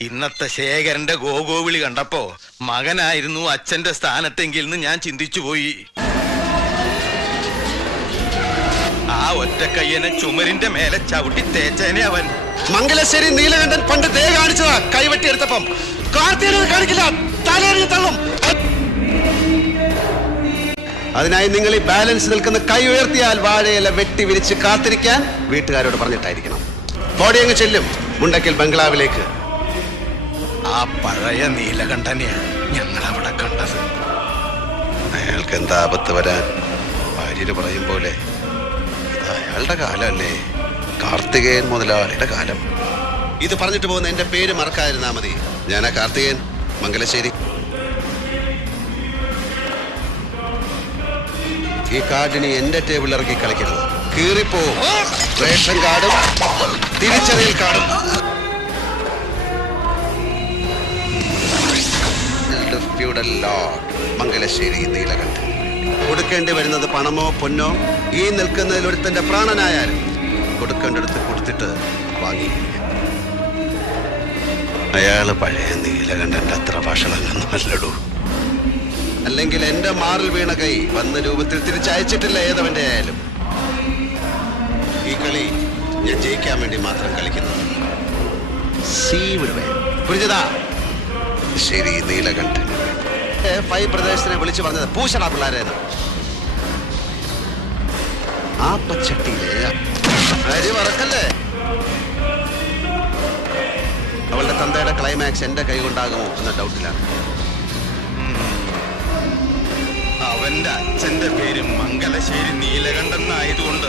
ഇന്നത്തെ ശേഖരന്റെ ഗോഗോവിളി കണ്ടപ്പോ മകനായിരുന്നു അച്ഛന്റെ സ്ഥാനത്തെങ്കിൽ എന്ന് ഞാൻ ചിന്തിച്ചു പോയി. ആ ഒറ്റക്കയ്യനെ ചുമരിന്റെ മേലെ ചവിട്ടി തേച്ചേനെ അവൻ. മംഗലശ്ശേരി നീലകണ്ഠൻ പണ്ട് ദേ കാണിച്ചതാ കൈവെട്ടി എടുത്തപ്പം. കാണിക്കില്ല തലയെറിഞ്ഞ് തള്ളും. അതിനായി നിങ്ങൾ ഈ ബാലൻസ് നിൽക്കുന്ന കൈ ഉയർത്തിയാൽ വാഴയില വെട്ടി വിരിച്ച് കാത്തിരിക്കാൻ വീട്ടുകാരോട് പറഞ്ഞിട്ടായിരിക്കണം. ബോഡി അങ്ങ് ചെല്ലും മുണ്ടക്കൽ ബംഗ്ലാവിലേക്ക്. ആ പഴയ നീലകണ്ഠനെയാണ് ഞങ്ങൾ അവിടെ കണ്ടത്. അയാൾക്ക് എന്താ ആപത്ത് വരാൻ? ഭാര്യ പറയും പോലെ ഇത് അയാളുടെ കാലമല്ലേ? കാർത്തികേയൻ മുതലാളിയുടെ കാലം. ഇത് പറഞ്ഞിട്ട് പോകുന്ന എന്റെ പേര് മറക്കാതിരുന്നാ മതി. ഞാനാ കാർത്തികേയൻ മംഗലശ്ശേരി. ഈ കാർഡിന് എന്റെ ടേബിളിറക്കി കളിക്കരുത്. കീറിപ്പോവും റേഷൻ കാർഡും തിരിച്ചറിയൽ കാർഡും. മംഗലശ്ശേരി നീലകണ്ഠൻ. കൊടുക്കേണ്ടി വരുന്നത് പണമോ പൊന്നോ ഈ നിൽക്കുന്നതിൽ തന്റെ പ്രാണനായാലും കൊടുക്കേണ്ടടുത്ത് കൊടുത്തിട്ട് വാങ്ങി. അയാൾ പഴയ നീലകണ്ഠന്റെ അത്ര അല്ലടൂ അല്ലെങ്കിൽ എന്റെ മാറിൽ വീണ കൈ വന്ന രൂപത്തിൽ തിരിച്ചയച്ചിട്ടില്ല ഏതവന്റെ ആയാലും. ഈ കളി ഞാൻ ജയിക്കാൻ വേണ്ടി മാത്രം കളിക്കുന്നു. സീ വിടുവേ. പുരിജിതാ ശരി നീലകണ്ഠൻ. ഏ, ഫൈ പ്രദേശത്തിനെ വിളിച്ചു പറഞ്ഞത് പൂശണ പിള്ളേരേന്ന് ആ പച്ചട്ടിയിലെ അരി വറക്കല്ലേ? അവളുടെ തന്തയുടെ ക്ലൈമാക്സ് എന്റെ കൈ കൊണ്ടാകുമോ എന്ന ഡൗട്ടിലാണ് അവന്റെ അച്ഛന്റെ പേര് മംഗലശ്ശേരി നീലകണ്ഠൻ ആയതുകൊണ്ട്